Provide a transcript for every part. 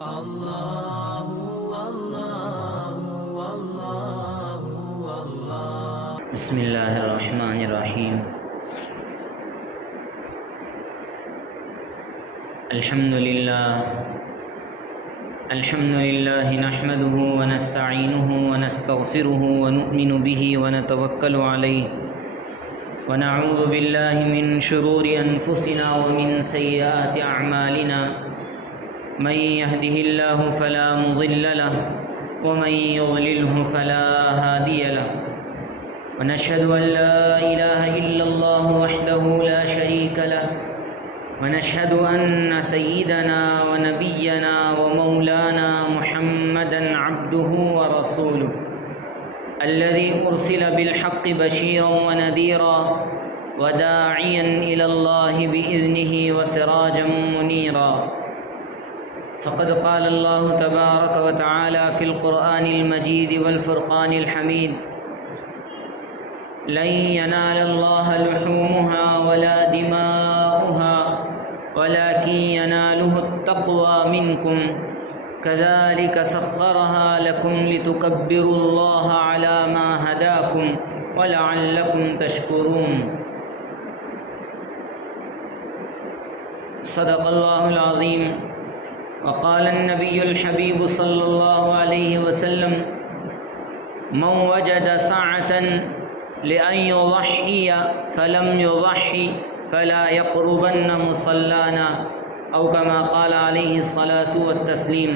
بسم اللہ الرحمن الرحیم الحمد للہ نحمده ونستعینه ونستغفره ونؤمن به ونتوکل علیہ ونعوذ باللہ من شرور انفسنا ومن سیئات اعمالنا من يهده الله فلا مضل له ومن يضلله فلا هادي له ونشهد أن لا إله إلا الله وحده لا شريك له ونشهد أن سيدنا ونبينا ومولانا محمدا عبده ورسوله الذي أرسل بالحق بشيرا ونذيرا وداعيا إلى الله بإذنه وسراجا منيرا فقد قال الله تبارك وتعالى في القرآن المجيد والفرقان الحميد لن ينال الله لحومها ولا دماؤها ولكن يناله التقوى منكم كذلك سخرها لكم لتكبروا الله على ما هداكم ولعلكم تشكرون صدق الله العظيم وقال النبي الحبيب صلى الله عليه وسلم من وجد سعة لأن يضحي فلم يضحي فلا يقربن مصلانا أو كما قال عليه الصلاة والتسليم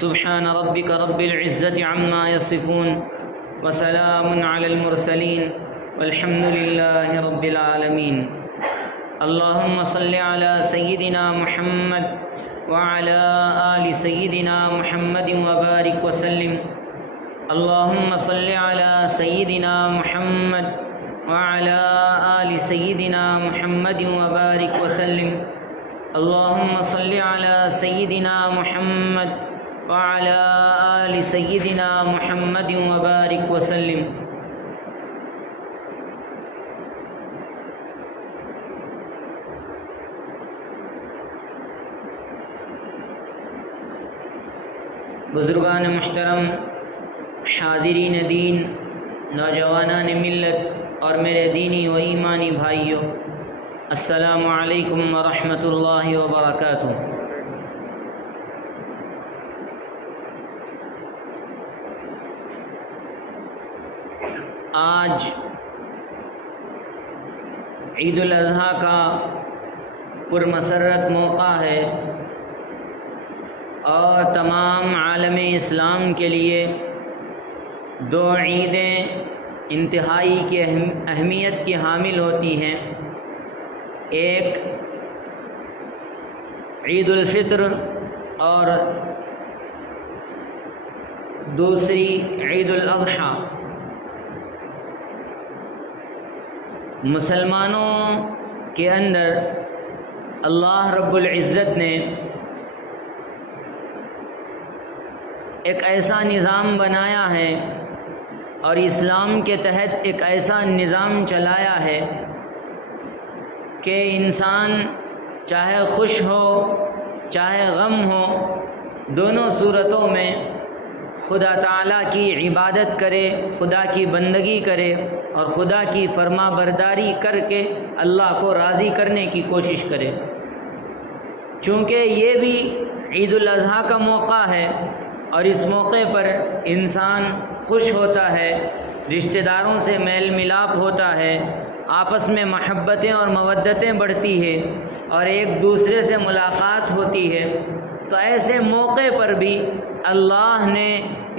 سبحان ربك رب العزة عما يصفون وسلام على المرسلين والحمد لله رب العالمين اللهم صل على سيدنا محمد وعلى آل سيدنا محمد وبارك وسلم اللهم صل على سيدنا محمد وعلى آل سيدنا محمد وبارك وسلم اللهم صل على سيدنا محمد وعلى آل سيدنا محمد وبارك وسلم بزرگان محترم، حاضرین دین، نوجوانان ملت اور میرے دینی و ایمانی بھائیوں، السلام علیکم ورحمۃ اللہ وبرکاتہ۔ آج عید الاضحیٰ کا پرمسرت موقع ہے اور تمام عالم اسلام کے لیے دو عیدیں انتہائی کی اہمیت کی حامل ہوتی ہیں۔ ایک عید الفطر اور دوسری عید الاضحیٰ۔ مسلمانوں کے اندر اللہ رب العزت نے ایک ایسا نظام بنایا ہے اور اسلام کے تحت ایک ایسا نظام چلایا ہے کہ انسان چاہے خوش ہو چاہے غم ہو، دونوں صورتوں میں خدا تعالیٰ کی عبادت کرے، خدا کی بندگی کرے اور خدا کی فرما برداری کر کے اللہ کو راضی کرنے کی کوشش کرے۔ چونکہ یہ بھی عید الاضحیٰ کا موقع ہے اور اس موقع پر انسان خوش ہوتا ہے، رشتہ داروں سے میل ملاپ ہوتا ہے، آپس میں محبتیں اور مودتیں بڑھتی ہے اور ایک دوسرے سے ملاقات ہوتی ہے۔ تو ایسے موقع پر بھی اللہ نے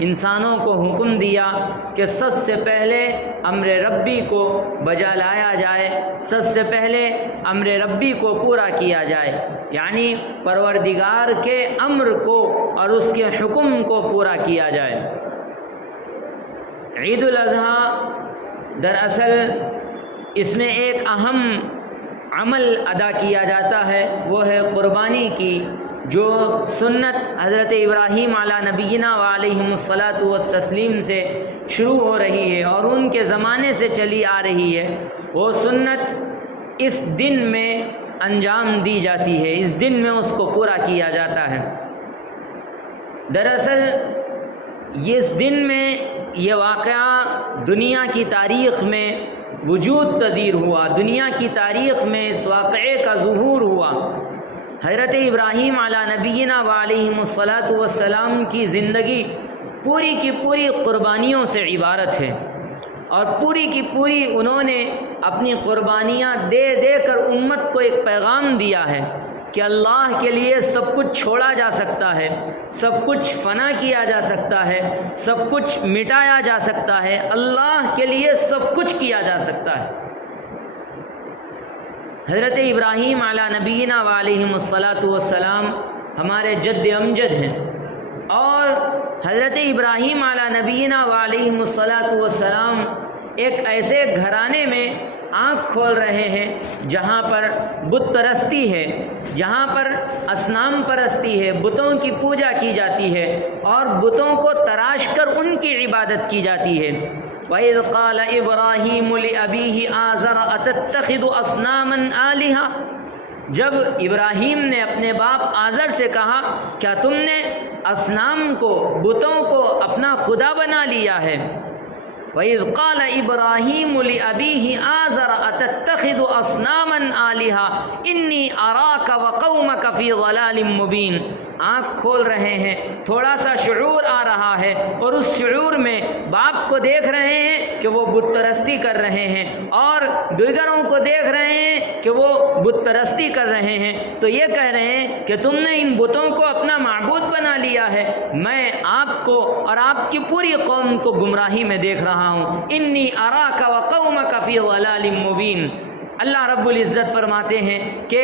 انسانوں کو حکم دیا کہ سب سے پہلے امر ربی کو بجا لایا جائے، سب سے پہلے امر ربی کو پورا کیا جائے، یعنی پروردگار کے امر کو اور اس کے حکم کو پورا کیا جائے۔ عید الاضحیٰ دراصل اس میں ایک اہم عمل ادا کیا جاتا ہے، وہ ہے قربانی کی، جو سنت حضرت ابراہیم علی نبینا وعلیہم الصلاۃ والتسلیم سے شروع ہو رہی ہے اور ان کے زمانے سے چلی آ رہی ہے۔ وہ سنت اس دن میں انجام دی جاتی ہے، اس دن میں اس کو پورا کیا جاتا ہے۔ دراصل اس دن میں یہ واقعہ دنیا کی تاریخ میں وجود پذیر ہوا، دنیا کی تاریخ میں اس واقعے کا ظہور ہوا۔ حضرت ابراہیم علی نبینا وعلیہم الصلاۃ والسلام کی زندگی پوری کی پوری قربانیوں سے عبارت ہے، اور پوری کی پوری انہوں نے اپنی قربانیاں دے دے کر امت کو ایک پیغام دیا ہے کہ اللہ کے لیے سب کچھ چھوڑا جا سکتا ہے، سب کچھ فنا کیا جا سکتا ہے، سب کچھ مٹایا جا سکتا ہے، اللہ کے لیے سب کچھ کیا جا سکتا ہے۔ حضرت ابراہیم علی نبینا وعلیہم الصلاۃ والسلام ہمارے جد امجد ہیں، اور حضرت ابراہیم علی نبینا وعلیہم الصلاۃ والسلام ایک ایسے گھرانے میں آنکھ کھول رہے ہیں جہاں پر بت پرستی ہے، جہاں پر اصنام پرستی ہے، بتوں کی پوجا کی جاتی ہے اور بتوں کو تراش کر ان کی عبادت کی جاتی ہے۔ وَإِذْ قَالَ إِبْرَاهِيمُ لِأَبِيهِ آزَرَ أَتَتَّخِذُ أَصْنَامًا آلِهَةً، جب ابراہیم نے اپنے باپ آزر سے کہا کیا تم نے اصنام کو، بتوں کو اپنا خدا بنا لیا ہے؟ وَإِذْ قَالَ إِبْرَاهِيمُ لِأَبِيهِ آزَرَ أَتَتَّخِذُ أَصْنَامًا آلِهَةً إِنِّي أَرَاكَ وَقَوْمَكَ فِي ضَلَالٍ مُبِينٍ۔ آنکھ کھول رہے ہیں، تھوڑا سا شعور آ رہا ہے، اور اس شعور میں باپ کو دیکھ رہے ہیں کہ وہ بت پرستی کر رہے ہیں، اور دیگروں کو دیکھ رہے ہیں کہ وہ بت پرستی کر رہے ہیں، تو یہ کہہ رہے ہیں کہ تم نے ان بتوں کو اپنا معبود بنا لیا ہے، میں آپ کو اور آپ کی پوری قوم کو گمراہی میں دیکھ رہا ہوں۔ انی اراک وقومک فی ضلال مبین۔ اللہ رب العزت فرماتے ہیں کہ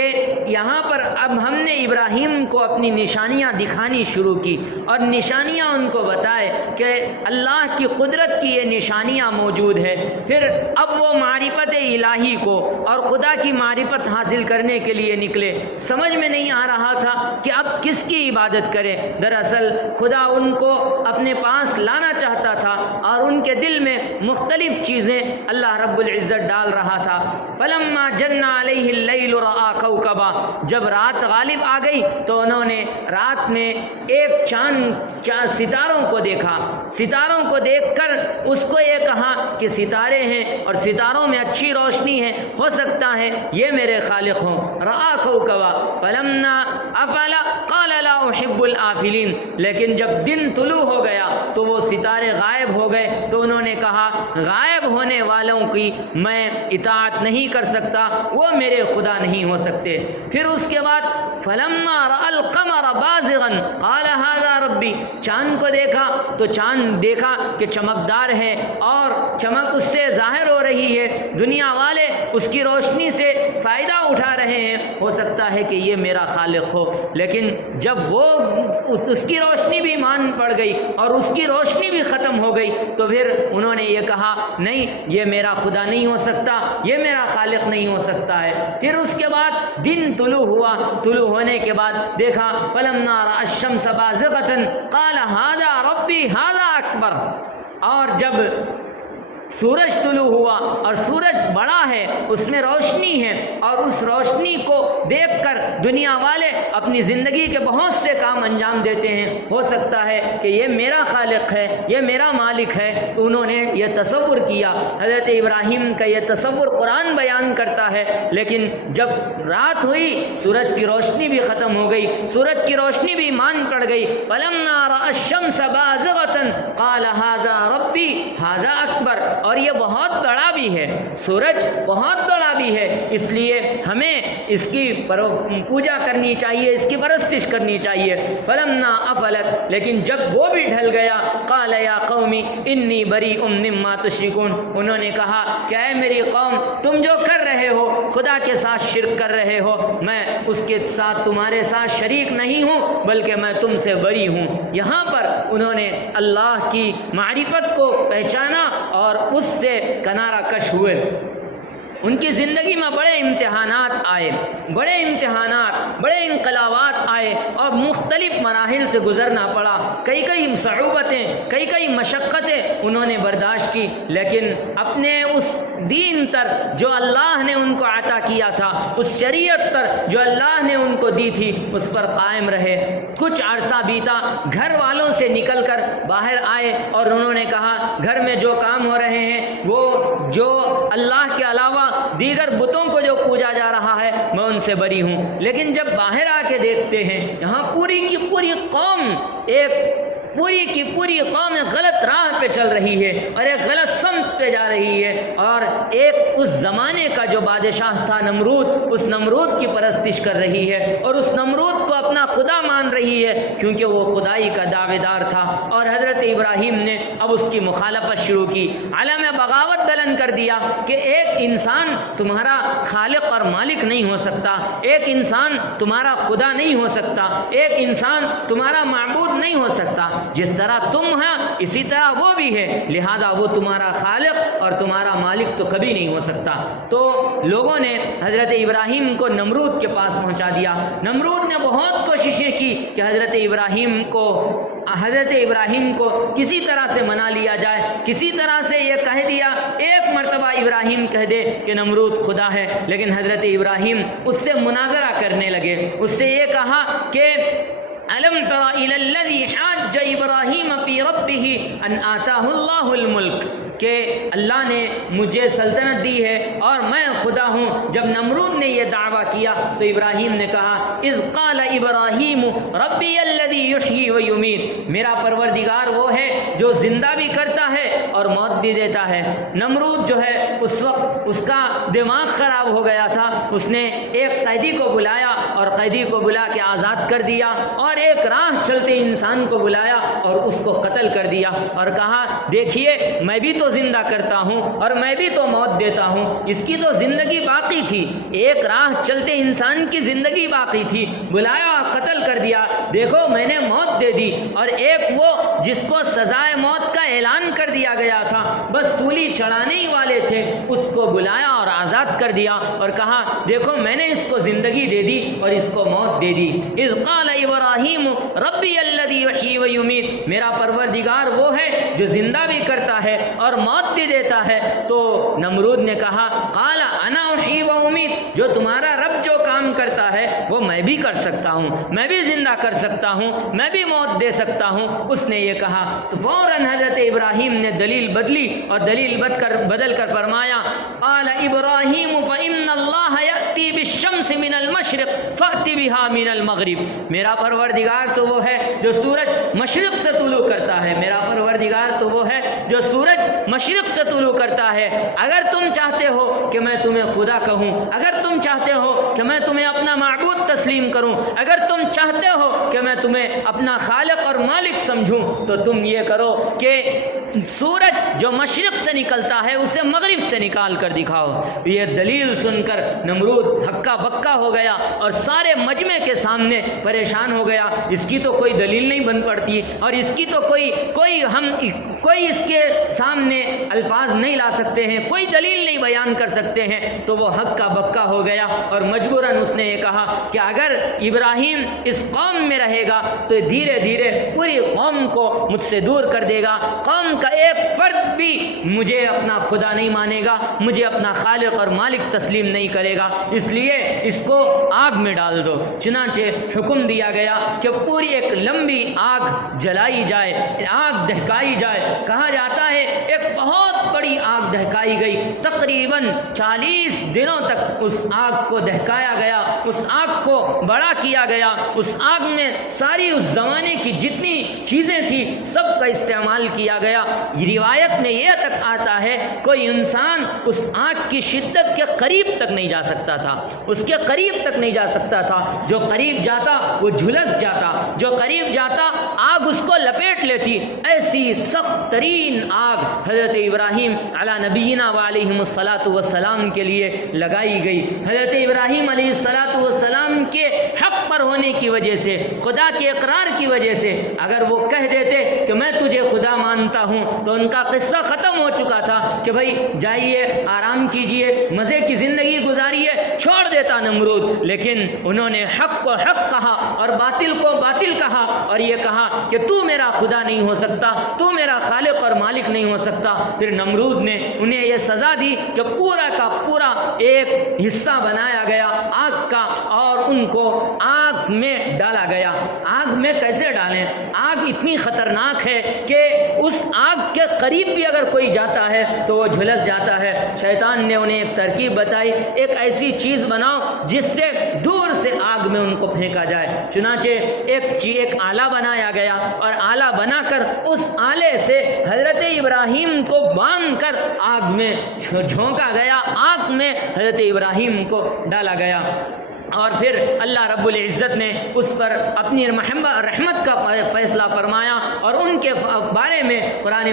یہاں پر اب ہم نے ابراہیم کو اپنی نشانیاں دکھانی شروع کی، اور نشانیاں ان کو بتائے کہ اللہ کی قدرت کی یہ نشانیاں موجود ہے۔ پھر اب وہ معرفت الہی کو اور خدا کی معرفت حاصل کرنے کے لیے نکلے۔ سمجھ میں نہیں آ رہا تھا کہ اب کس کی عبادت کرے۔ دراصل خدا ان کو اپنے پاس لانا چاہتا تھا، اور ان کے دل میں مختلف چیزیں اللہ رب العزت ڈال رہا تھا۔ فلما جن علیہ اللیل رأى کوکبا، جب رات غالب آ گئی تو انہوں نے رات میں ایک چاند ستاروں کو دیکھا۔ ستاروں کو دیکھ کر اس کو یہ کہا کہ ستارے ہیں اور ستاروں میں اچھی روشنی ہے، ہو سکتا ہے یہ میرے خالق ہوں۔ رأى کوکبا فلما افل قال لا احب الآفلین، لیکن جب دن طلوع ہو گیا تو وہ ستارے غائب ہو گئے، تو انہوں نے کہا غائب ہونے والوں کی میں اطاعت نہیں کر سکتا، وہ میرے خدا نہیں ہو سکتے۔ پھر اس کے بعد فلما رأى القمر بازغا قال هذا ربی، چاند کو دیکھا تو چاند دیکھا کہ چمکدار ہے اور چمک اس سے ظاہر ہو رہی ہے، دنیا والے اس کی روشنی سے فائدہ اٹھا رہے ہیں، ہو سکتا ہے کہ یہ میرا خالق ہو۔ لیکن جب وہ اس کی روشنی بھی مان پڑ گئی اور اس کی روشنی بھی ختم ہو گئی، تو پھر انہوں نے یہ کہا نہیں یہ میرا خدا نہیں ہو سکتا، یہ میرا خالق نہیں ہو سکتا ہے۔ پھر اس کے بعد دن طلوع ہوا، طلوع ہونے کے بعد دیکھا فلما رأى الشمس بازغة قال هذا ربی هذا اکبر، اور جب سورج طلوع ہوا اور سورج بڑا ہے، اس میں روشنی ہے، اور اس روشنی کو دیکھ کر دنیا والے اپنی زندگی کے بہت سے کام انجام دیتے ہیں، ہو سکتا ہے کہ یہ میرا خالق ہے، یہ میرا مالک ہے۔ انہوں نے یہ تصور کیا۔ حضرت ابراہیم کا یہ تصور قرآن بیان کرتا ہے، لیکن جب رات ہوئی سورج کی روشنی بھی ختم ہو گئی، سورج کی روشنی بھی مان پڑ گئی۔ فلما رأى الشمس بازغة قال هذا ربی هذا اکبر، اور یہ بہت بڑا بھی ہے، سورج بہت بڑا بھی ہے، اس لیے ہمیں اس کی پوجا کرنی چاہیے، اس کی پرستش کرنی چاہیے۔ فلما افلت، لیکن جب وہ بھی ڈھل گیا قال یا قوم انی بریء مما تشرکون، انہوں نے کہا کہ اے میری قوم تم جو کر رہے ہو خدا کے ساتھ شرک کر رہے ہو، میں اس کے ساتھ تمہارے ساتھ شریک نہیں ہوں بلکہ میں تم سے بری ہوں۔ یہاں پر انہوں نے اللہ کی معرفت کو پہچانا اور اس سے کنارہ کش ہوئے۔ ان کی زندگی میں بڑے امتحانات آئے، بڑے امتحانات، بڑے انقلابات آئے اور مختلف مراحل سے گزرنا پڑا، کئی صعوبتیں، کئی مشقتیں انہوں نے برداشت کی، لیکن اپنے اس دین پر جو اللہ نے ان کو عطا کیا تھا، اس شریعت پر جو اللہ نے ان کو دی تھی، اس پر قائم رہے۔ کچھ عرصہ بیتا، گھر والوں سے نکل کر باہر آئے اور انہوں نے کہا گھر میں جو کام ہو رہے ہیں، وہ جو اللہ کے علاوہ دیگر بتوں کو جو پوجا جا رہا ہے، میں ان سے بری ہوں۔ لیکن جب باہر آ کے دیکھتے ہیں یہاں پوری کی پوری قوم ایک غلط راہ پہ چل رہی ہے اور ایک غلط سمت پہ جا رہی ہے، اور ایک اس زمانے کا جو بادشاہ تھا نمرود، اس نمرود کی پرستش کر رہی ہے اور اس نمرود کو اپنا خدا مان رہی ہے، کیونکہ وہ خدائی کا دعوے دار تھا۔ اور حضرت ابراہیم نے اب اس کی مخالفت شروع کی، علم بغاوت بلند کر دیا کہ ایک انسان تمہارا خالق اور مالک نہیں ہو سکتا، ایک انسان تمہارا خدا نہیں ہو سکتا، ایک انسان تمہارا معبود نہیں ہو سکتا، جس طرح تم ہیں اسی طرح وہ بھی ہے، لہذا وہ تمہارا خالق اور تمہارا مالک تو کبھی نہیں ہو سکتا۔ تو لوگوں نے حضرت ابراہیم کو نمرود کے پاس پہنچا دیا۔ نمرود نے بہت کوششیں کی کہ حضرت ابراہیم کو کسی طرح سے منا لیا جائے، کسی طرح سے یہ کہہ دیا، ایک مرتبہ ابراہیم کہہ دے کہ نمرود خدا ہے، لیکن حضرت ابراہیم اس سے مناظرہ کرنے لگے، اس سے یہ کہا کہ أَلَمْ تَرَ إِلَى الَّذِي حَاجَّ إِبْرَاهِيمَ فِي رَبِّهِ أَنْ آتَاهُ اللَّهُ الْمُلْكَ، کہ اللہ نے مجھے سلطنت دی ہے اور میں خدا ہوں۔ جب نمرود نے یہ دعویٰ کیا تو ابراہیم نے کہا اذ قال ابراہیم ربی الذی یحیی و یمیت، میرا پروردگار وہ ہے جو زندہ بھی کرتا ہے اور موت بھی دیتا ہے۔ نمرود جو ہے اس وقت اس کا دماغ خراب ہو گیا تھا، اس نے ایک قیدی کو بلایا اور قیدی کو بلا کے آزاد کر دیا، اور ایک راہ چلتے انسان کو بلایا اور اس کو قتل کر دیا اور کہا دیکھیے میں بھی تو زندہ کرتا ہوں اور میں بھی تو موت دیتا ہوں، اس کی تو زندگی باقی تھی، ایک راہ چلتے انسان کی زندگی باقی تھی، بلایا اور قتل کر دیا، دیکھو میں نے موت دے دی۔ اور ایک وہ جس کو سزائے موت کا اعلان کر دیا گیا تھا، بس سولی چڑھانے ہی والے تھے، اس کو بلایا اور آزاد کر دیا اور کہا دیکھو میں نے اس کو زندگی دے دی اور اس کو موت دے دی۔ اذ قال ابراہیم ربی الذی یحیی و یمیت، میرا پروردگار وہ ہے جو زندہ بھی کرتا ہے اور موت بھی دیتا ہے۔ تو نمرود نے کہا قال انا احیی و امیت، جو تمہارا رب جو کام کرتا ہے وہ میں بھی کر سکتا ہوں، میں بھی زندہ کر سکتا ہوں، میں بھی موت دے سکتا ہوں، اس نے یہ کہا۔ تو فوراً حضرت ابراہیم نے دلیل بدلی اور دلیل بدل کر فرمایا قال ابراہیم فإن اللہ یأتی بالشمس من المشرق فأت بها من المغرب، میرا پروردگار تو وہ ہے جو سورج مشرق سے طلوع کرتا ہے، میرا پروردگار تو وہ ہے جو سورج مشرق سے طلوع کرتا ہے، اگر تم چاہتے ہو کہ میں تمہیں خدا کہوں، اگر تم چاہتے ہو کہ میں تمہیں اپنا معبود تسلیم کروں، اگر تم چاہتے ہو کہ میں تمہیں اپنا خالق اور مالک سمجھوں، تو تم یہ کرو کہ سورج جو مشرق سے نکلتا ہے اسے مغرب سے نکال کر دکھاؤ۔ یہ دلیل سن کر نمرود ہکا بکا ہو گیا اور سارے مجمع کے سامنے پریشان ہو گیا، اس کی تو کوئی دلیل نہیں بن پڑتی اور اس کی تو کوئی اس کے سامنے الفاظ نہیں لا سکتے ہیں، کوئی دلیل نہیں بیان کر سکتے ہیں۔ تو وہ ہکا بکا ہو گیا اور مجبوراً اس نے یہ کہا کہ اگر ابراہیم اس قوم میں رہے گا تو دھیرے دھیرے پوری قوم کو مجھ سے دور کر دے گا، قوم کا ایک فرد بھی مجھے اپنا خدا نہیں مانے گا، مجھے اپنا خالق اور مالک تسلیم نہیں کرے گا، اس لیے اس کو آگ میں ڈال دو۔ چنانچہ حکم دیا گیا کہ پوری ایک لمبی آگ جلائی جائے، آگ دہکائی جائے۔ کہا جاتا ہے ایک بہت بڑی آگ دہکائی گئی، تقریباً 40 دنوں تک اس آگ کو دہکایا گیا، اس آگ کو بڑا کیا گیا، اس آگ میں ساری اس زمانے کی جتنی چیزیں تھیں سب کا استعمال کیا گیا۔ روایت میں یہ تک آتا ہے کوئی انسان اس آگ کی شدت کے قریب تک نہیں جا سکتا تھا، اس کے قریب تک نہیں جا سکتا تھا، جو قریب جاتا وہ جھلس جاتا، جو قریب جاتا آگ اس کو لپیٹ لیتی۔ ایسی سخت ترین آگ حضرت ابراہیم علی نبینا وعلیہم الصلاۃ والسلام کے لیے لگائی گئی۔ حضرت ابراہیم علیہ الصلاۃ والسلام کے حق پر ایماندار ہونے کی وجہ سے، خدا کے اقرار کی وجہ سے اگر وہ کہہ دیتے کہ میں تجھے خدا مانتا ہوں تو ان کا قصہ ختم ہو چکا تھا کہ بھائی جائیے آرام کیجئے، مزے کی زندگی گزاریے، چھوڑ دیتا نمرود۔ لیکن انہوں نے حق کو حق کہا اور باطل کو باطل کہا، اور یہ کہا کہ تو میرا خدا نہیں ہو سکتا، تو میرا خالق اور مالک نہیں ہو سکتا۔ پھر نمرود نے انہیں یہ سزا دی کہ پورا کا پورا ایک حصہ بنایا گیا آگ کا اور ان کو آگ میں ڈالا گیا۔ آگ میں کیسے ڈالیں؟ آگ اتنی خطرناک ہے کہ اس آگ کے قریب بھی اگر کوئی جاتا ہے تو وہ جھلس جاتا ہے۔ شیطان نے انہیں ایک ترکیب بتائی، ایک ایسی چیز بناؤ جس سے دور سے آگ میں ان کو پھینکا جائے۔ چنانچہ ایک آلہ بنایا گیا اور آلہ بنا کر اس آلے سے حضرت ابراہیم کو باندھ کر آگ میں جھونکا گیا، آگ میں حضرت ابراہیم کو ڈالا گیا، اور پھر اللہ رب العزت نے اس پر اپنی رحمت کا فیصلہ فرمایا، اور ان کے بارے میں قرآن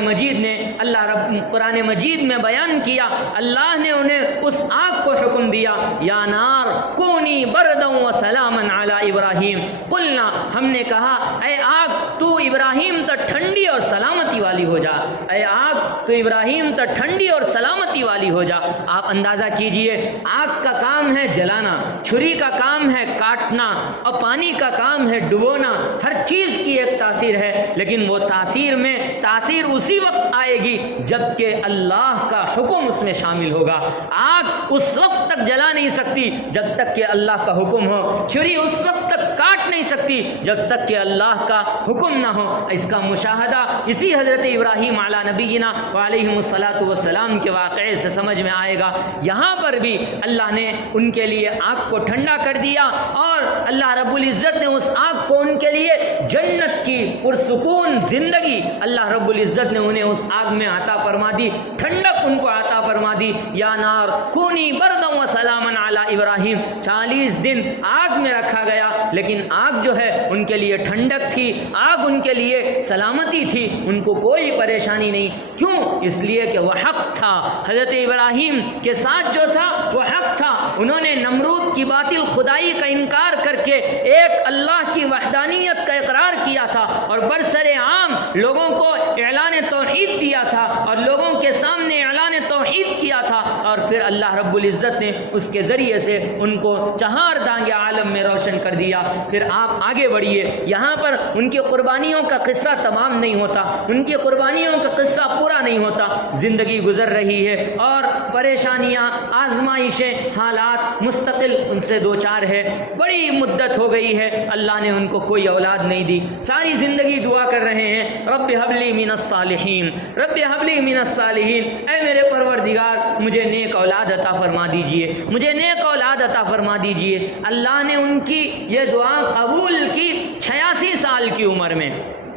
مجید میں بیان کیا۔ اللہ نے انہیں اس آگ کو حکم دیا، یا نار کونی بردا وسلاما علی ابراہیم، قلنا، ہم نے کہا اے آگ تو ابراہیم تو ٹھنڈی اور سلامتی والی ہو جا، اے آگ تو ابراہیم تو ٹھنڈی اور سلامتی والی ہو جا۔ آپ اندازہ کیجئے، آگ کا کام ہے جلانا، چھری کا کام ہے کاٹنا، اور پانی کا کام ہے ڈبونا۔ ہر چیز کی ایک تاثیر ہے، لیکن وہ تاثیر اسی وقت آئے گی جب کہ اللہ کا حکم اس میں شامل ہوگا۔ آگ اس وقت تک جلا نہیں سکتی جب تک کہ اللہ کا حکم ہو، چھری اس وقت تک کاٹ نہیں سکتی جب تک کہ اللہ کا حکم نہ ہو۔ اس کا مشاہدہ اسی حضرت ابراہیم علی نبینا وعلیہ الصلاۃ والسلام کے واقعے سے سمجھ میں آئے گا۔ یہاں پر بھی اللہ نے ان کے لیے آگ کو ٹھنڈا کر دیا، اور اللہ رب العزت نے اس آگ کو ان کے لیے جنت کی پرسکون زندگی اللہ رب العزت نے انہیں اس آگ میں عطا فرما دی، ٹھنڈک ان کو عطا فرما دی۔ یا نار کونی بردا وسلاما علی ابراہیم، 40 دن آگ میں رکھا گیا، لیکن آگ جو ہے ان کے لیے ٹھنڈک تھی، آگ ان کے لیے سلامتی تھی، ان کو کوئی پریشانی نہیں۔ کیوں؟ اس لیے کہ وہ حق تھا، حضرت ابراہیم کے ساتھ جو تھا وہ حق تھا۔ انہوں نے نمرود کی باطل خدائی کا انکار کر کے ایک اللہ کی وحدانیت کا اقرار کیا تھا، اور برسر عام لوگوں کو اعلان توحید دیا تھا، اور لوگوں کے سامنے اعلان توحید کیا تھا، اور پھر اللہ رب العزت نے اس کے ذریعے سے ان کو چہار دانگے عالم میں روشن کر دیا۔ پھر آپ آگے بڑھیے، یہاں پر ان کی قربانیوں کا قصہ تمام نہیں ہوتا، ان کی قربانیوں کا قصہ پورا نہیں ہوتا۔ زندگی گزر رہی ہے اور پریشانیاں، آزمائشیں، حالات مستقل ان سے دو چار ہے، بڑی مدت ہو گئی ہے، اللہ نے ان کو کوئی اولاد نہیں دی، ساری زندگی دعا کر رہے ہیں، رب ہب لی من الصالحین، رب ہب لی من الصالحین، اے میرے پروردگار مجھے نیک اولاد عطا فرما دیجئے، مجھے نیک اولاد عطا فرما دیجئے۔ اللہ نے ان کی یہ دعا قبول کی 86 سال کی عمر میں،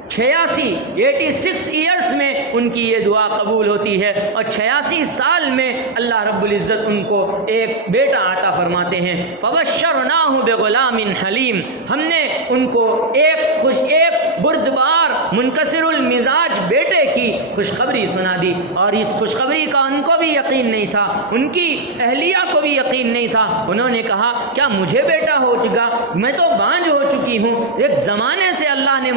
86 ایئرس میں ان کی یہ دعا قبول ہوتی ہے، اور 86 سال میں اللہ رب العزت ان کو ایک بیٹا عطا فرماتے ہیں۔ فبشرناہ بغلام حلیم، ہم نے ان کو ایک بردبار منکسر المزاج بیٹے کی خوشخبری سنا دی، اور اس خوشخبری کا ان کو بھی یقین نہیں تھا، ان کی اہلیہ کو بھی یقین نہیں تھا۔ انہوں نے کہا کیا مجھے بیٹا ہو چکا؟ میں تو بانجھ ہو چکی ہوں، ایک زمانے سے اللہ نے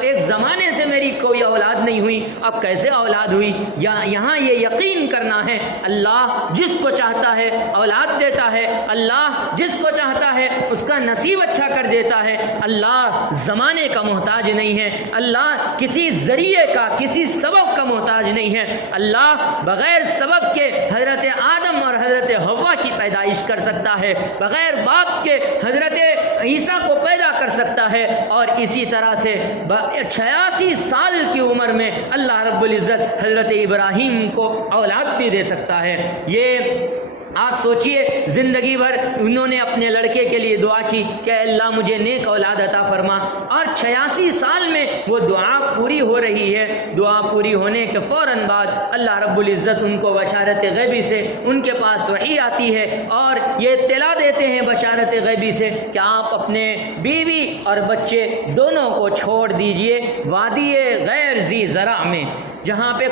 ایک زمانے سے میری کوئی اولاد نہیں ہوئی، اب کیسے اولاد ہوئی؟ یہاں یہ یقین کرنا ہے، اللہ جس کو چاہتا ہے اولاد دیتا ہے، اللہ جس کو چاہتا ہے اس کا نصیب اچھا کر دیتا ہے، اللہ زمانے کا محتاج نہیں ہے، اللہ کسی ذریعے کا، کسی سبب کا محتاج نہیں ہے، اللہ بغیر سبب کے حضرت آدم اور حضرت حوا کی پیدائش کر سکتا ہے، بغیر باپ کے حضرت عیسیٰ کو پیدا کر سکتا ہے، اور اسی طرح سے 86 سال کی عمر میں اللہ رب العزت حضرت ابراہیم کو اولاد بھی دے سکتا ہے۔ یہ آپ سوچئے، زندگی بھر انہوں نے اپنے لڑکے کے لیے دعا کی کہ اللہ مجھے نیک اولاد عطا فرما، اور 86 سال میں وہ دعا پوری ہو رہی ہے۔ دعا پوری ہونے کے فوراً بعد اللہ رب العزت ان کو بشارت غیبی سے ان کے پاس وحی آتی ہے، اور یہ اطلاع دیتے ہیں بشارت غیبی سے کہ آپ اپنے بیوی اور بچے دونوں کو چھوڑ دیجئے وادی غیر ذی زرع میں، جہاں پہ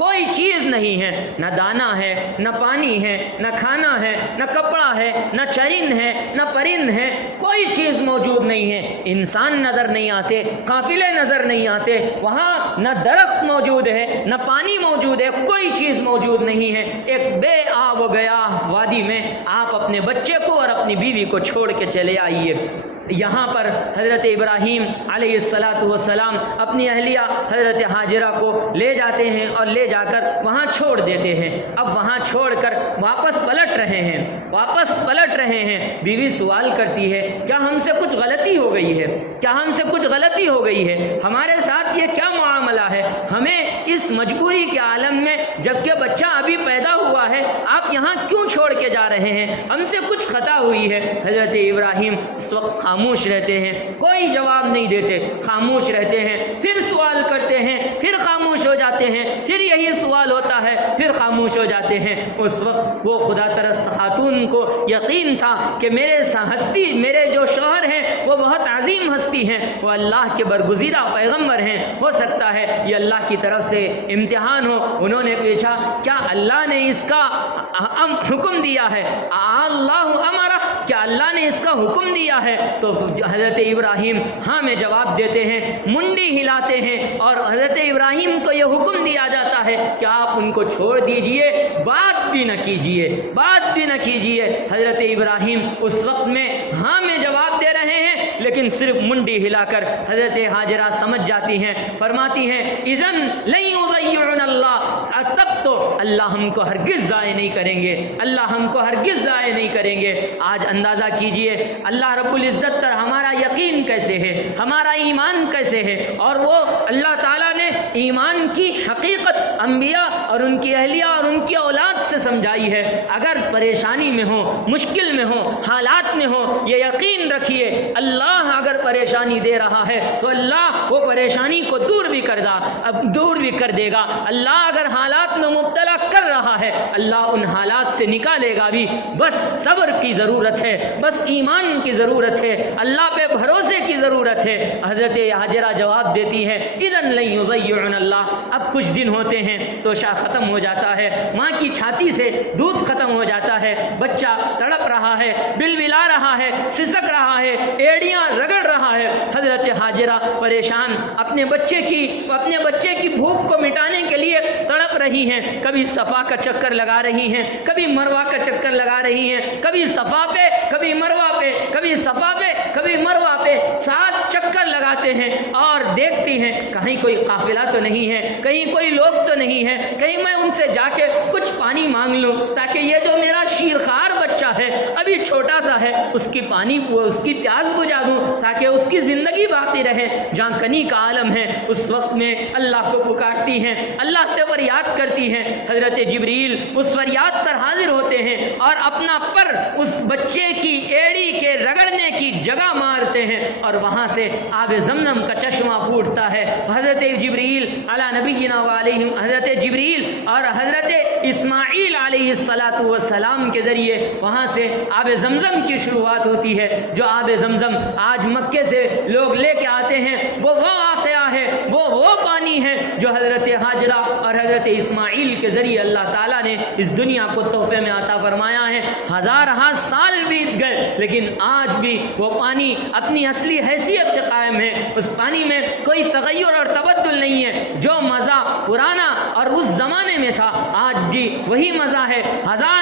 کوئی چیز نہیں ہے، نہ دانا ہے، نہ پانی ہے، نہ کھانا ہے، نہ کپڑا ہے، نہ چرند ہے، نہ پرند ہے، کوئی چیز موجود نہیں ہے۔ انسان نظر نہیں آتے، قافلے نظر نہیں آتے، وہاں نہ درخت موجود ہے، نہ پانی موجود ہے، کوئی چیز موجود نہیں ہے۔ ایک بے آب و گیا وادی میں آپ اپنے بچے کو اور اپنی بیوی کو چھوڑ کے چلے آئیے۔ یہاں پر حضرت ابراہیم علیہ السلام اپنی اہلیہ حضرت حاجرہ کو لے جاتے ہیں اور لے جا کر وہاں چھوڑ دیتے ہیں۔ اب وہاں چھوڑ کر واپس پلٹ رہے ہیں، بیوی سوال کرتی ہے کیا ہم سے کچھ غلطی ہو گئی ہے؟ ہمارے ساتھ یہ کیا معاملہ ہے؟ ہمیں اس مجبوری کے عالم میں جبکہ بچہ ابھی پیدا ہوا ہے آپ یہاں کیوں چھوڑ کے جا رہے ہیں؟ ہم سے کچھ خطا ہوئی ہے۔ حضرت ابراہیم اس وقت خاموش رہتے ہیں، کوئی جواب نہیں دیتے، خاموش رہتے ہیں، پھر سوال کرتے ہیں، پھر خاموش ہو جاتے ہیں، پھر یہی سوال ہوتا ہے، پھر خاموش ہو جاتے ہیں۔ اس وقت وہ خدا پرست خاتون کو یقین تھا کہ میرے جو شوہر ہیں وہ بہت عظیم ہستی ہیں، وہ اللہ کے برگزیدہ پیغمبر ہیں، ہو سکتا ہے یہ اللہ کی طرف سے امتحان ہو۔ انہوں نے پوچھا کیا اللہ نے اس کا حکم دیا ہے؟ اللہ امرہ، کیا اللہ نے اس کا حکم دیا ہے؟ تو حضرت ابراہیم ہاں میں جواب دیتے ہیں، منڈی ہلاتے ہیں، اور حضرت ابراہیم کو یہ حکم دیا جاتا ہے کہ آپ ان کو چھوڑ دیجئے، بات بھی نہ کیجئے۔ حضرت ابراہیم اس وقت میں ہاں میں جواب دے رہے ہیں، لیکن صرف منڈی ہلا کر حضرت حاجرہ سمجھ جاتی ہیں، فرماتی ہیں اذن لن یضیعنا اللہ، تب تو اللہ ہم کو ہرگز ضائع نہیں کریں گے۔ آج اندازہ کیجئے اللہ رب العزت پر ہمارا یقین کیسے ہے، ہمارا ایمان کیسے ہے، اور وہ اللہ تعالیٰ نے ایمان کی حقیقت انبیاء اور ان کی اہلیہ اور ان کی اولاد سے سمجھائی ہے۔ اگر پریشانی میں ہو، مشکل میں ہو، حالات میں ہو، یہ یقین رکھیے اللہ اگر پریشانی دے رہا ہے تو اللہ وہ پریشانی کو دور بھی کر دے گا۔ اللہ اگر حالات میں مبتلا کر رہا ہے اللہ ان حالات سے نکالے گا بھی۔ بس صبر کی ضرورت ہے، بس ایمان کی ضرورت ہے، اللہ پہ بھروسے کی ضرورت ہے۔ حضرت حاجرہ جواب دیتی ہے اذن لن یضیعنا اللہ، اب کچھ دن ہوتے ہیں تو شاہ ختم ہو جاتا ہے، ماں کی چھاتی سے دودھ ختم ہو جاتا ہے، بچہ تڑپ رہا ہے، بلبلا رہا ہے، سسک رہا ہے، ایڑیاں رگڑ رہا ہے۔ حضرت حاجرہ پریشان اپنے بچے کی بھوک کو مٹانے کے لیے تڑپ رہی ہیں، کبھی صفا کا چکر لگا رہی ہیں، کبھی مروہ کا چکر لگا رہی ہیں، کبھی صفا پہ، کبھی مروہ پہ، کبھی صفا پہ، کبھی مروہ پہ 7 چکر لگاتے ہیں اور دیکھتی ہیں کہیں کوئی قافلہ تو نہیں ہے، کہیں کوئی لوگ تو نہیں ہے، کہیں میں ان سے جا کے کچھ پانی مانگ لوں تاکہ یہ جو میرا شیرخوار بچہ ہے ابھی چھوٹا سا ہے اس کی پیاس بجھا دوں تاکہ اس کی زندگی باقی رہے۔ جہاں کنی کا عالم ہے اس وقت میں اللہ کو پکارتی ہیں، اللہ سے فریاد کرتی ہیں۔ حضرت جبریل اس فریاد پر حاضر ہوتے ہیں اور اپنا پر اس بچے کی ایڑی کے رگڑنے کی جگہ مارتے ہیں اور وہاں سے آب زمزم کا چشمہ پھوٹتا ہے۔ حضرت جبریل علی نبینا وعلیہ، حضرت جبریل اور حضرت اسماعیل علیہ السلام کے ذریعے وہاں سے آب زمزم کی شروعات ہوتی ہے۔ جو آب زمزم آج مکے سے لوگ لے کے آتے ہیں وہ واقعہ ہے، وہ پانی ہے جو حضرت حاجرہ اور حضرت اسماعیل کے ذریعے اللہ تعالیٰ نے اس دنیا کو تحفے میں عطا فرمایا ہے۔ ہزارہ سال بیت گئے لیکن آج بھی وہ پانی اپنی اصلی حیثیت کے قائم ہے، اس پانی میں کوئی تغیر اور تبدل نہیں ہے۔ جو مزہ پرانا اور اس زمانے میں تھا آج بھی وہی مزہ ہے۔ ہزار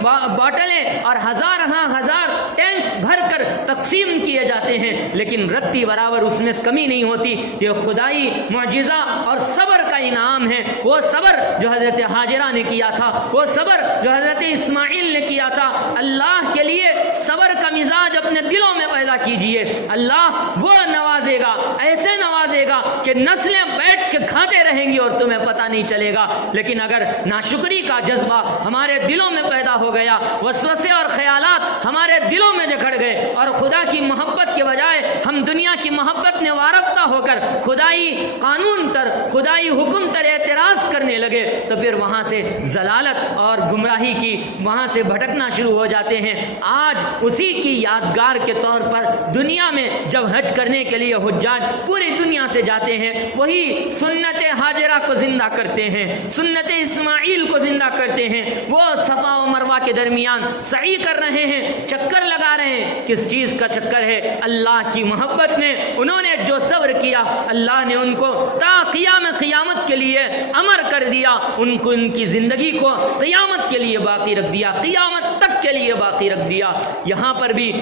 باٹلیں اور ہزار ٹینک بھر کر تقسیم کیے جاتے ہیں لیکن رتی برابر اس میں کمی نہیں ہوتی۔ یہ خدائی معجزہ اور صبر کا انعام ہے، وہ صبر جو حضرت حاجرہ نے کیا تھا، وہ صبر جو حضرت اسماعیل نے کیا تھا۔ اللہ کے لیے صبر کا مزاج اپنے دلوں میں پیدا کیجئے، اللہ وہ نوازے گا، ایسے نوازے گا کہ نسلیں بیٹھ کے کھاتے رہیں گی اور تمہیں پتہ نہیں چلے گا۔ لیکن اگر ناشکری کا جذبہ ہمارے دلوں میں پیدا ہو گیا، وسوسے اور خیالات ہمارے دلوں میں جکڑ گئے اور خدا کی محبت کے بجائے ہم دنیا کی محبت میں وارفتہ ہو کر خدائی قانون تر، خدائی حکم تر اعتراض کرنے لگے تو پھر وہاں سے ضلالت اور گمراہی کی وہاں سے بھٹکنا شروع ہو جاتے ہیں۔ آج اسی کی یادگار کے طور پر دنیا میں جب حج کرنے کے لیے حجاج پوری دنیا سے جاتے ہیں، وہی سننے سنت حاجرہ کو زندہ کرتے ہیں، سنت اسماعیل کو زندہ کرتے ہیں، وہ صفا و مروہ کے درمیان سعی کر رہے ہیں، چکر لگا رہے ہیں۔ کس چیز کا چکر ہے؟ اللہ کی محبت میں انہوں نے جو صبر کیا، اللہ نے ان کو تا قیامت کے لیے امر کر دیا، ان کو ان کی زندگی کو قیامت کے لیے باقی رکھ دیا، قیامت تک کے لیے باقی رکھ دیا۔ یہاں پر بھی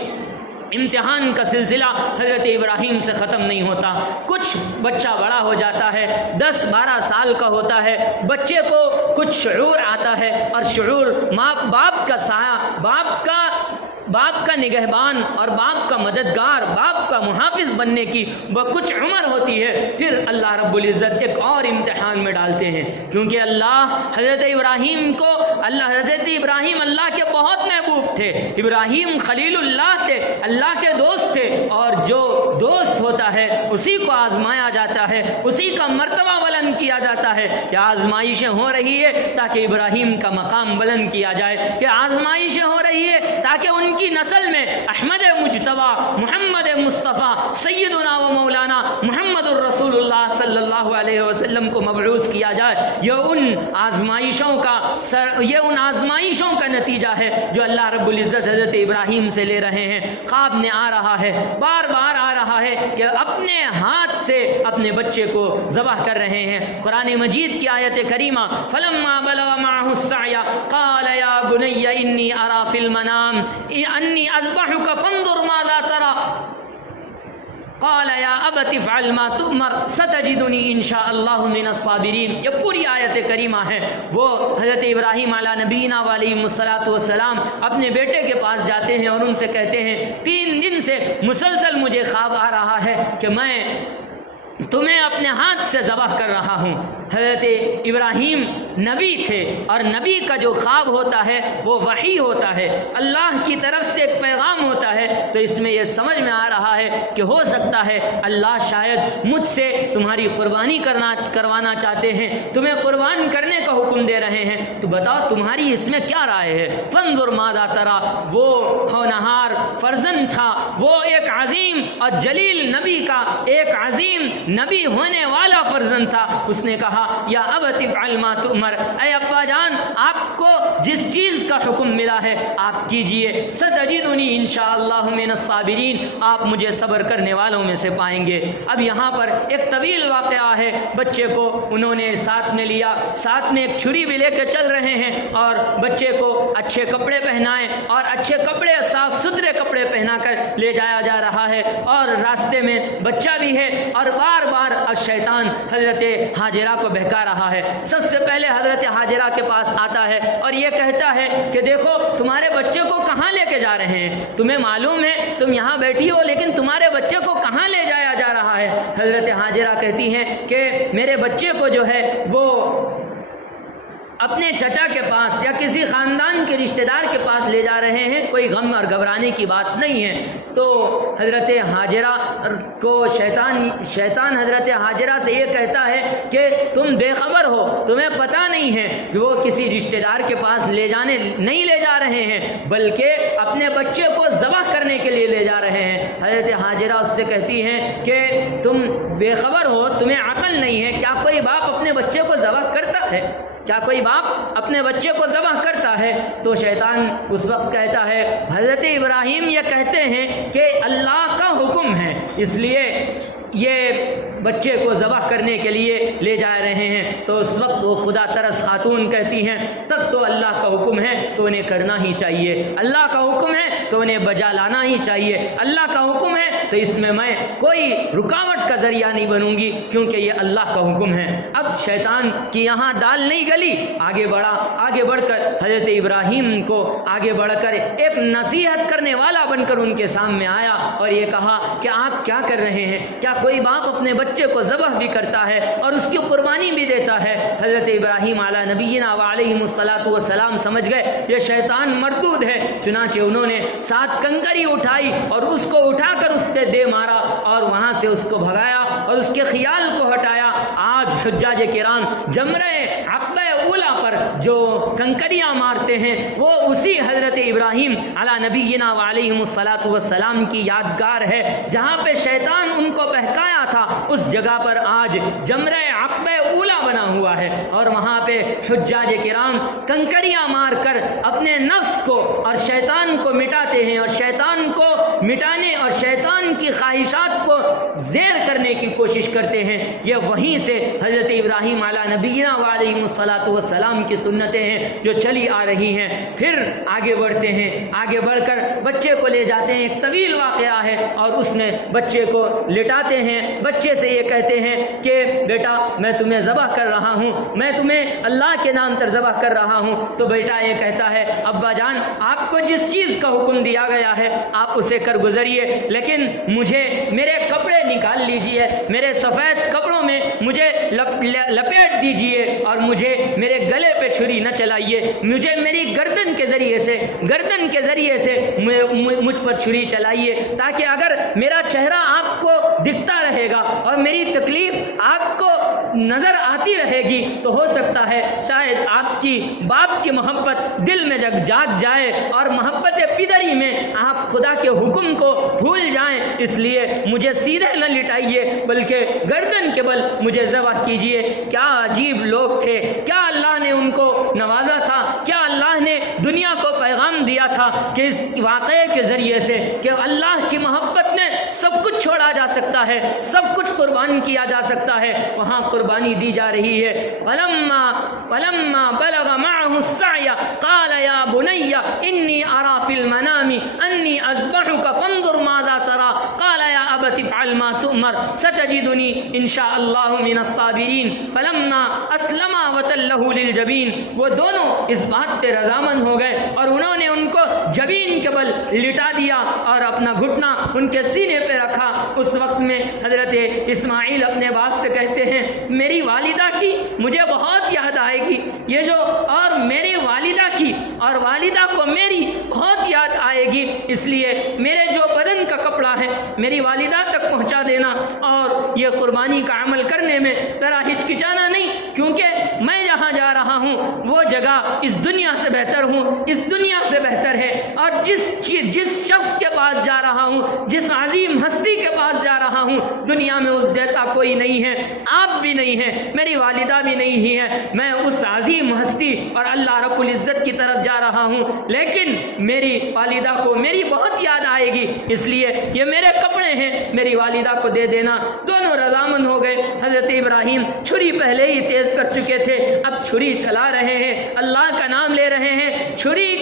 امتحان کا سلسلہ حضرت ابراہیم سے ختم نہیں ہوتا۔ کچھ بچہ بڑا ہو جاتا ہے، 10-12 سال کا ہوتا ہے، بچے کو کچھ شعور آتا ہے، اور شعور ماں باپ کا سایہ، باپ کا نگہبان اور باپ کا مددگار، باپ کا محافظ بننے کی وہ کچھ عمر ہوتی ہے، پھر اللہ رب العزت ایک اور امتحان میں ڈالتے ہیں، کیونکہ حضرت ابراہیم اللہ کے بہت محبوب تھے، ابراہیم خلیل اللہ تھے، اللہ کے دوست تھے، اور جو دوست ہوتا ہے اسی کو آزمایا جاتا ہے، اسی کا مرتبہ بلند کیا جاتا ہے۔ یہ آزمائشیں ہو رہی ہے تاکہ ابراہیم کا مقام بلند کیا جائے، یہ آزمائشیں ہو رہی ہے تاکہ ان کی نسل میں احمد مجتبی، محمد مصطفیٰ، سیدنا و مولانا محمد الرسول اللہ صلی اللہ علیہ وسلم کو مبعوث کیا جائے۔ یہ ان آزمائشوں کا نتیجہ ہے جو اللہ رب العزت حضرت ابراہیم سے لے رہے ہیں۔ خواب میں آ رہا ہے، بار بار آ رہا ہے کہ اپنے ہاتھ سے اپنے بچے کو ذبح کر رہے ہیں۔ قرآن مجید کی آیت کریمہ فلما بلغ معه السعي قال يا بني اني ارى في المنام انی اذبحک فانظر ماذا ترى قال یا ابت افعل ما تؤمر ستجدنی ان شاء اللہ من الصابرین۔ یہ پوری آیت کریمہ ہے۔ وہ حضرت ابراہیم علی نبینا علیہ الصلاۃ والسلام اپنے بیٹے کے پاس جاتے ہیں اور ان سے کہتے ہیں 3 دن سے مسلسل مجھے خواب آ رہا ہے کہ میں تمہیں اپنے ہاتھ سے ذبح کر رہا ہوں۔ حضرت ابراہیم نبی تھے، اور نبی کا جو خواب ہوتا ہے وہ وحی ہوتا ہے، اللہ کی طرف سے ایک پیغام ہوتا ہے۔ تو اس میں یہ سمجھ میں آ رہا ہے کہ ہو سکتا ہے اللہ شاید مجھ سے تمہاری قربانی کروانا چاہتے ہیں، تمہیں قربان کرنے کا حکم دے رہے ہیں، تو بتاؤ تمہاری اس میں کیا رائے ہے؟ فانظر ماذا ترى۔ وہ ہونہار فرزند تھا، وہ ایک عظیم اور جلیل نبی کا ایک عظیم نبی ہونے والا فرزند تھا۔ اس نے کہا یا ابت افعل ما تؤمر، اے ابا جان آپ کو جس چیز کا حکم ملا ہے آپ کیجئے، ستجدنی انشاءاللہ من الصابرین، آپ مجھے صبر کرنے والوں میں سے پائیں گے۔ اب یہاں پر ایک طویل واقعہ ہے، بچے کو انہوں نے ساتھ میں لیا، ساتھ میں ایک چھری بھی لے کے چل رہے ہیں، اور بچے کو اچھے کپڑے پہنائے اور اچھے کپڑے، صاف ستھرے کپڑے پہنا کر لے جایا جا رہا ہے، اور راستے میں بچہ بھی ہے، اور بار بار اب شیطان حضرت حاجرہ کو بہکا رہا ہے۔ سب سے پہلے حضرت حاجرہ کے پاس آتا ہے اور یہ کہتا ہے کہ دیکھو تمہارے بچے کو کہاں لے کے جا رہے ہیں، تمہیں معلوم ہے تم یہاں بیٹھی ہو لیکن تمہارے بچے کو کہاں لے جایا جا رہا ہے؟ حضرت حاجرہ کہتی ہیں کہ میرے بچے کو جو ہے وہ اپنے چچا کے پاس یا کسی خاندان کے رشتہ دار کے پاس لے جا رہے ہیں، کوئی غم اور گھبرانے کی بات نہیں ہے۔ تو حضرت حاجرہ کو شیطان حضرت حاجرہ سے یہ کہتا ہے کہ تم بے خبر ہو، تمہیں پتہ نہیں ہے کہ وہ کسی رشتہ دار کے پاس نہیں لے جا رہے ہیں، بلکہ اپنے بچے کو ذبح کرنے کے لیے لے جا رہے ہیں۔ حضرت حاجرہ اس سے کہتی ہیں کہ تم بے خبر ہو، تمہیں عقل نہیں ہے، کیا کوئی باپ اپنے بچے کو ذبح کرتا ہے؟ کیا کوئی باپ اپنے بچے کو ذبح کرتا ہے؟ تو شیطان اس وقت کہتا ہے حضرت ابراہیم یہ کہتے ہیں کہ اللہ کا حکم ہے، اس لیے یہ بچے کو ذبح کرنے کے لیے لے جا رہے ہیں۔ تو اس وقت وہ خدا ترس خاتون کہتی ہیں تب تو اللہ کا حکم ہے تو انہیں کرنا ہی چاہیے، اللہ کا حکم ہے تو انہیں بجا لانا ہی چاہیے، اللہ کا حکم ہے تو اس میں کوئی رکاوٹ کا ذریعہ نہیں بنوں گی کیونکہ یہ اللہ کا حکم ہے۔ اب شیطان کی یہاں دال نہیں گلی، آگے بڑھ کر حضرت ابراہیم کو آگے بڑھ کر ایک نصیحت کرنے والا بن کر ان کے سامنے آیا اور یہ کہا کہ آپ کیا کر رہے ہیں؟ کیا کوئی باپ اپنے بچے کو ذبح بھی کرتا ہے اور اس کی قربانی بھی دیتا ہے؟ حضرت ابراہیم علی نبینا علیہ الصلاۃ والسلام سمجھ گئے یہ شیطان مردود ہے، چنانچہ انہوں نے 7 کنکری اٹھائی اور اس کو اٹھا کر اس پہ دے مارا اور وہاں سے اس کو بھگایا اور اس کے خیال کو ہٹایا۔ آج حجاج کرام جمرہ عقبہ اولا پر جو کنکریاں مارتے ہیں وہ اسی حضرت ابراہیم علی نبینا علیہ الصلاۃ والسلام کی یادگار ہے، جہاں پہ شیطان ان کو بہکایا تھا اس جگہ پر آج جمرہ عقبہ کعبہ اولا بنا ہوا ہے اور وہاں پہ حجاج کرام کنکریاں مار کر اپنے نفس کو اور شیطان کو مٹاتے ہیں اور شیطان کو مٹانے اور شیطان کی خواہشات کو زیر کرنے کی کوشش کرتے ہیں. یہ وہیں سے حضرت ابراہیم علیہ نبینا علیہ الصلاۃ والسلام کی سنتیں ہیں جو چلی آ رہی ہیں. پھر آگے بڑھتے ہیں, آگے بڑھ کر بچے کو لے جاتے ہیں. ایک طویل واقعہ ہے اور اس میں بچے کو لٹاتے ہیں. بچے سے یہ کہتے ہیں کہ بیٹا میں تمہیں ذبح کر رہا ہوں, میں تمہیں اللہ کے نام پر ذبح کر رہا ہوں. تو بیٹا یہ کہتا ہے ابا جان آپ کو جس چیز کا حکم دیا گیا ہے آپ اسے کر گزریے, لیکن مجھے میرے کپڑے نکال لیجئے, میرے سفید کپڑوں میں مجھے لپیٹ دیجئے اور مجھے میرے گلے پہ چھری نہ چلائیے, مجھے میری گردن کے ذریعے سے مجھ پر چھری چلائیے تاکہ اگر میرا چہرہ آپ کو دکھتا رہے گا اور میری تکلیف آپ کو نظر آتی رہے گی تو ہو سکتا ہے شاید آپ کی باپ کی محبت دل میں جاگ جائے اور محبت پدری میں آپ خدا کے حکم کو بھول جائیں. اس لیے مجھے سیدھے نہ لٹائیے بلکہ گردن کے بل مجھے ذبح کیجئے. کیا عجیب لوگ تھے, کیا اللہ نے ان کو نوازا تھا, کیا اللہ نے دنیا کو پیغام دیا تھا کہ اس واقعے کے ذریعے سے کہ اللہ کی محبت میں سب کچھ چھوڑا جا سکتا ہے, سب کچھ قربان کیا جا سکتا ہے. وہاں قربانی دی جا رہی ہے. فلما بلغ معه السعي قال يا بني اني ارى في المنام اني اذبحك فانظر ماذا ترى قال يا ابت افعل ما تؤمر ستجدني ان شاء الله من الصابرين فلما اسلما وتله للجبين. وہ دونوں اس بات پہ رضامند ہو گئے اور انہوں نے ان کو جبین کے بل لٹا دیا اور اپنا گھٹنا ان کے سینے پہ رکھا. اس وقت میں حضرت اسماعیل اپنے باپ سے کہتے ہیں میری والدہ کی مجھے بہت یاد آئے گی, یہ جو اور میری والدہ کی اور والدہ کو میری بہت یاد آئے گی, اس لیے میرے جو بدن کا کپڑا ہے میری والدہ تک پہنچا دینا اور یہ قربانی کا عمل کرنے میں ذرا ہچکچانا نہیں, کیونکہ میں جہاں جا رہا ہوں وہ جگہ اس دنیا سے بہتر ہوں, اس دنیا سے بہتر ہے. اور جس شخص کے پاس جا رہا ہوں, جس عظیم ہستی کے پاس جا رہا ہوں, دنیا میں اس جیسا کوئی نہیں ہے, آپ بھی نہیں ہیں, میری والدہ بھی نہیں ہی ہے. میں اس عظیم ہستی اور اللہ رب العزت کی طرف جا رہا ہوں, لیکن میری والدہ کو میری بہت یاد آئے گی, اس لیے یہ میرے کپڑے ہیں, میری والدہ کو دے دینا. دونوں رضامند ہو گئے. حضرت ابراہیم چھری پہلے ہی تیز کر چکے تھے, اب چھری چلا رہے ہیں, اللہ کا نام لے رہے ہیں. چھری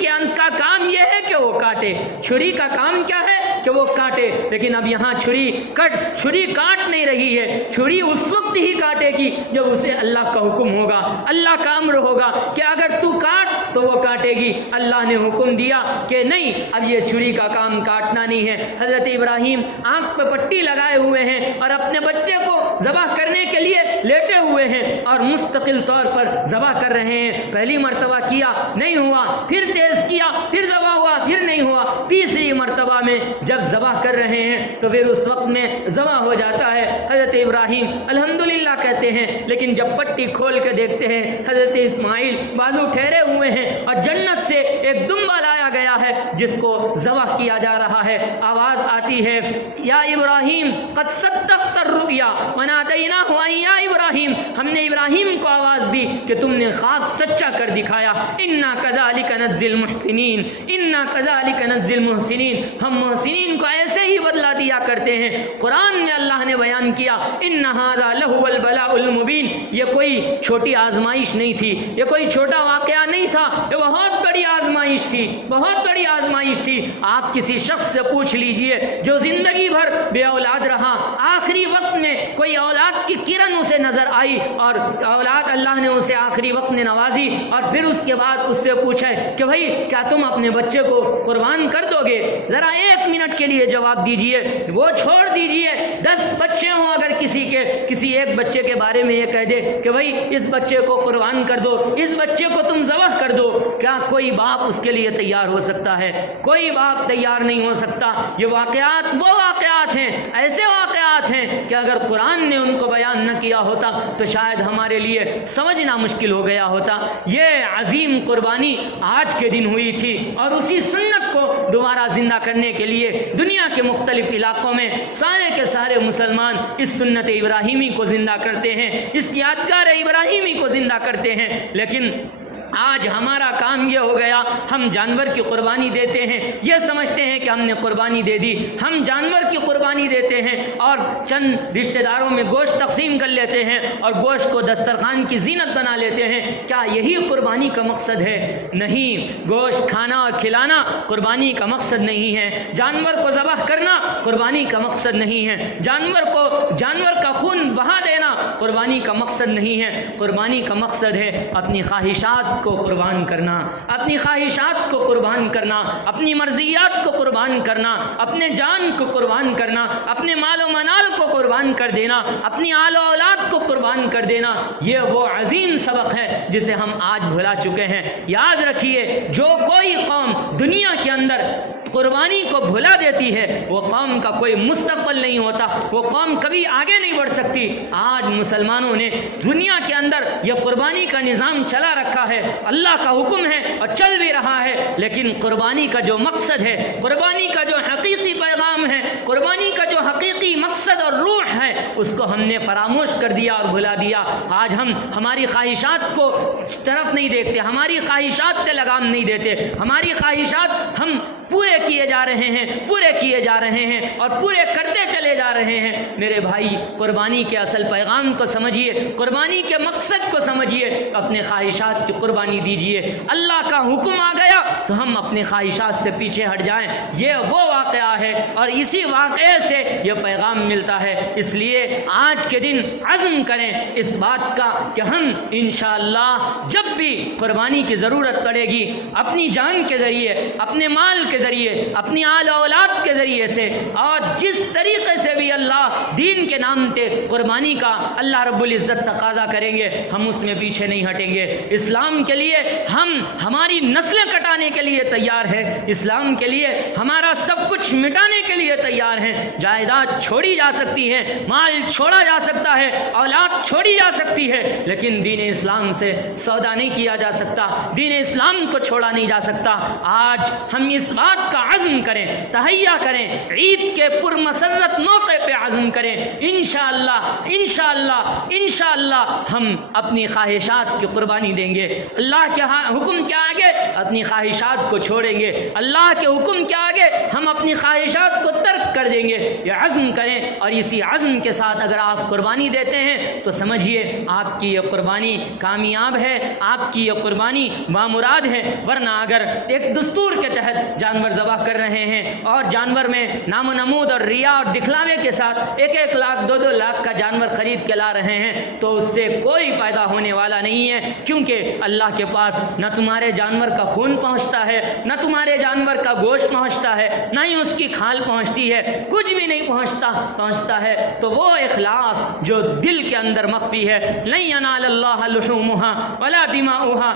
کے انت کا کام یہ ہے کہ وہ کاٹے, چھری کا کام کیا ہے کہ وہ کاٹے, لیکن اب یہاں چھری کاٹ نہیں رہی ہے. چھری اس وقت ہی کاٹے گی جب اسے اللہ کا حکم ہوگا, اللہ کا امر ہوگا کہ اگر تو کاٹ تو وہ کاٹے گی. اللہ نے حکم دیا کہ نہیں, اب یہ چھری کا کام کاٹنا نہیں ہے. حضرت ابراہیم آنکھ پہ پٹی لگائے ہوئے ہیں اور اپنے بچے کو ذبح کرنے کے لیے لیٹے ہوئے ہیں اور مستقل طور پر ذبح کر رہے ہیں. پہلی مرتبہ کیا نہیں ہوا, پھر تیز کیا, پھر ذبح ہوا, پھر نہیں ہوا. تیسری مرتبہ میں جب ذبح کر رہے ہیں تو پھر اس وقت میں ذبح ہو جاتا ہے. حضرت ابراہیم الحمدللہ کہتے ہیں, لیکن جب پٹی کھول کے دیکھتے ہیں حضرت اسماعیل بازو ٹھہرے ہوئے ہیں اور جنت سے ایک دمبا لایا گیا ہے جس کو ذبح کیا جا رہا ہے. آواز آتی ہے یا ابراہیم قد صدقت الرؤیا ونادیناہ یا ابراہیم, ہم نے ابراہیم کو آواز دی کہ تم نے خواب سچا کر دکھایا. انا کذالک نجزی المحسنین, انا کذالک نجزی المحسنین, ہم محسنین کو ایسے ہی بدلہ دیا کرتے ہیں. قرآن میں اللہ نے بیان کیا ان ھذا لہو البلاء المبین, یہ کوئی چھوٹی آزمائش نہیں تھی, یہ کوئی چھوٹا واقعہ نہیں تھا, یہ بہت بڑی آزمائش تھی, بہت بڑی آزمائش تھی. آپ کسی شخص سے پوچھ لیجئے جو زندگی بھر بے اولاد رہا, آخری وقت میں کوئی اولاد کی کرن اسے نظر آئی اور اولاد اللہ نے اسے آخری وقت میں نوازی, اور پھر اس کے بعد اس سے پوچھے کہ بھائی کیا تم اپنے بچے کو قربان کر دو گے, ذرا ایک منٹ کے لیے جواب دیجئے, وہ چھوڑ دیجئے 10 بچے ہوں, اگر کسی ایک بچے کے بارے میں یہ کہہ دے کہ بھائی اس بچے کو قربان کر دو, اس بچے کو تم ذبح کر دو, کیا کوئی باپ اس کے لیے تیار ہو سکتا ہے؟ کوئی باپ تیار نہیں ہو سکتا. یہ واقعات وہ واقعات ہیں, ایسے واقعات ہیں کہ اگر قرآن نے ان کو بیان نہ کیا ہوتا تو شاید ہمارے لیے سمجھنا مشکل ہو گیا ہوتا. یہ عظیم قربانی آج کے دن ہوئی تھی اور اسی سنت کو دوبارہ زندہ کرنے کے لیے دنیا کے مختلف علاقوں میں سارے کے سارے مسلمان اس سنت ابراہیمی کو زندہ کرتے ہیں، اس یادگار ابراہیمی کو زندہ کرتے ہیں۔ لیکن آج ہمارا کام یہ ہو گیا، ہم جانور کی قربانی دیتے ہیں، یہ سمجھتے ہیں کہ ہم نے قربانی دے دی، ہم جانور کی قربانی دیتے ہیں اور چند رشتہ داروں میں گوشت تقسیم کر لیتے ہیں اور گوشت کو دسترخوان کی زینت بنا لیتے ہیں۔ کیا یہی قربانی کا مقصد ہے؟ نہیں، گوشت کھانا اور کھلانا قربانی کا مقصد نہیں ہے، جانور کو ذبح کرنا قربانی کا مقصد نہیں ہے، جانور کا خون بہا دینا قربانی کا مقصد نہیں ہے۔ قربانی کا مقصد ہے اپنی خواہشات کو قربان کرنا، اپنی خواہشات کو قربان کرنا، اپنی مرضیات کو قربان کرنا، اپنے جان کو قربان کرنا، اپنے مال و منال کو قربان کر دینا، اپنی آل و اولاد کو قربان کر دینا۔ یہ وہ عظیم سبق ہے جسے ہم آج بھلا چکے ہیں۔ یاد رکھیے، جو کوئی قوم دنیا کے اندر قربانی کو بھلا دیتی ہے وہ قوم کا کوئی مستقبل نہیں ہوتا، وہ قوم کبھی آگے نہیں بڑھ سکتی۔ آج مسلمانوں نے دنیا کے اندر یہ قربانی کا نظام چلا رکھا ہے، اللہ کا حکم ہے اور چل بھی رہا ہے، لیکن قربانی کا جو مقصد ہے، قربانی کا جو حقیقی پیغام ہے، قربانی کا جو حقیقی مقصد اور روح ہے، اس کو ہم نے فراموش کر دیا اور بھلا دیا۔ آج ہم ہماری خواہشات کو طرف نہیں دیکھتے، ہماری خواہشات پہ لگام نہیں دیتے، ہماری خواہشات ہم پورے کیے جا رہے ہیں اور پورے کرتے چلے جا رہے ہیں۔ میرے بھائی، قربانی کے اصل پیغام کو سمجھیے، قربانی کے مقصد کو سمجھیے، اپنے خواہشات کی قربانی دیجیے۔ اللہ کا حکم آ گیا تو ہم اپنی خواہشات سے پیچھے ہٹ جائیں، یہ وہ واقعہ ہے اور اسی واقعے سے یہ پیغام ملتا ہے۔ اس لیے آج کے دن عزم کریں اس بات کا کہ ہم انشاءاللہ جب بھی قربانی کی ضرورت پڑے گی، اپنی جان کے ذریعے، اپنے مال کے ذریعے، اپنی آل و اولاد کے ذریعے سے، اور جس طریقے سے بھی اللہ دین کے نام پہ قربانی کا اللہ رب العزت تقاضا کریں گے، ہم اس میں پیچھے نہیں ہٹیں گے۔ اسلام کے لیے ہم ہماری نسلیں کٹانے کے لیے تیار ہیں، اسلام کے لیے ہمارا سب کچھ مٹانے کے لیے تیار ہیں۔ جائیداد چھوڑی جا سکتی ہے، مال چھوڑا جا سکتا ہے، اولاد چھوڑی جا سکتی ہے، لیکن دین اسلام سے سودا نہیں کیا جا سکتا، دین اسلام کو چھوڑا نہیں جا سکتا۔ آج ہم اس بات کا عزم کریں، تہیہ کریں، عید کے پرمسرت موقع پہ عزم کریں، انشاءاللہ ہم اپنی خواہشات کی قربانی دیں گے، اللہ کے حکم کے آگے اپنی خواہشات کو چھوڑیں گے، اللہ کے حکم کے آگے ہم اپنی خواہشات کو ترک کر دیں گے۔ یہ عزم کریں، اور اسی عزم کے ساتھ اگر آپ قربانی دیتے ہیں تو سمجھیے آپ کی یہ قربانی کامیاب ہے، آپ کی یہ قربانی بامراد ہے۔ ورنہ اگر ایک دستور کے تحت جانور ذبح کر رہے ہیں اور جانور میں نام و نمود اور ریا اور دکھلاوے کے ساتھ 1-1 لاکھ 2-2 لاکھ کا جانور خرید کے لا رہے ہیں تو اس سے کوئی فائدہ ہونے والا نہیں ہے، کیونکہ اللہ کے پاس نہ تمہارے جانور کا خون پہنچتا ہے، نہ تمہارے جانور کا گوشت پہنچتا ہے، نہ ہی اس کی کھال پہنچتی ہے، کچھ بھی نہیں پہنچتا ہے۔ تو وہ اخلاص جو دل کے اندر مخفی ہے، لن ینال اللہ لحومها ولا دماؤها،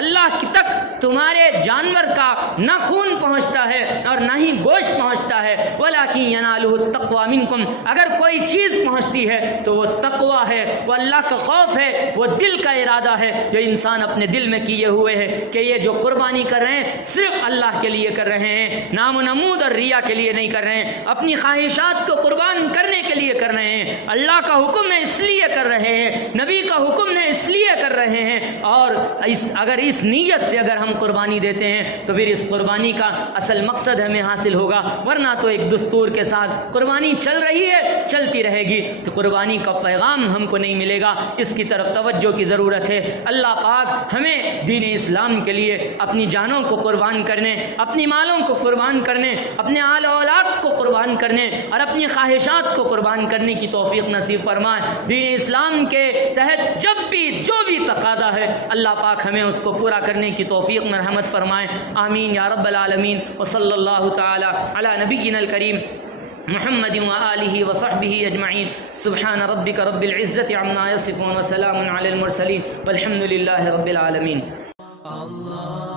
اللہ کی تک تمہارے جانور کا نہ خون پہنچتا ہے اور نہ ہی گوشت پہنچتا ہے، ولکن ینالہ التقوی منکم، اگر کوئی چیز پہنچتی ہے تو وہ تقوی ہے، وہ اللہ کا خوف ہے، وہ دل کا ارادہ ہے جو انسان اپنے دل میں کیے ہوئے ہے کہ یہ جو قربانی کر رہے ہیں صرف اللہ کے لیے کر رہے ہیں، نام و نمود اور ریا کے لیے نہیں کر رہے ہیں، اپنی خواہشات کو قربان کرنے کے لیے کر رہے ہیں، اللہ کا حکم ہے اس لیے کر رہے ہیں، نبی کا حکم ہے اس لیے کر رہے ہیں۔ اور اگر اس نیت سے اگر ہم قربانی دیتے ہیں تو پھر اس قربانی کا اصل مقصد ہمیں حاصل ہوگا، ورنہ تو ایک دستور کے ساتھ قربانی چل رہی ہے، چلتی رہے گی تو قربانی کا پیغام ہم کو نہیں ملے گا۔ اس کی طرف توجہ کی ضرورت ہے۔ اللہ پاک ہمیں دین اسلام کے لیے اپنی جانوں کو قربان کرنے، اپنی مالوں کو قربان کرنے، اپنے آل اولاد کو قربان کرنے اور اپنی خواہشات کو قربان کرنے کی توفیق نصیب فرمائے۔ دین اسلام کے تحت جب بھی جو بھی تقاضا ہے اللہ پاک ہمیں اس کو پورا کرنے کی توفیق مرحمت فرمائے، آمین یا رب العالمین۔ وصلی اللہ تعالی علی نبینا الکریم محمد وآلہ وصحبہ اجمعین۔ سبحان ربک رب العزت عما یصفون وسلام علی المرسلین والحمد للہ رب العالمین۔ اللہ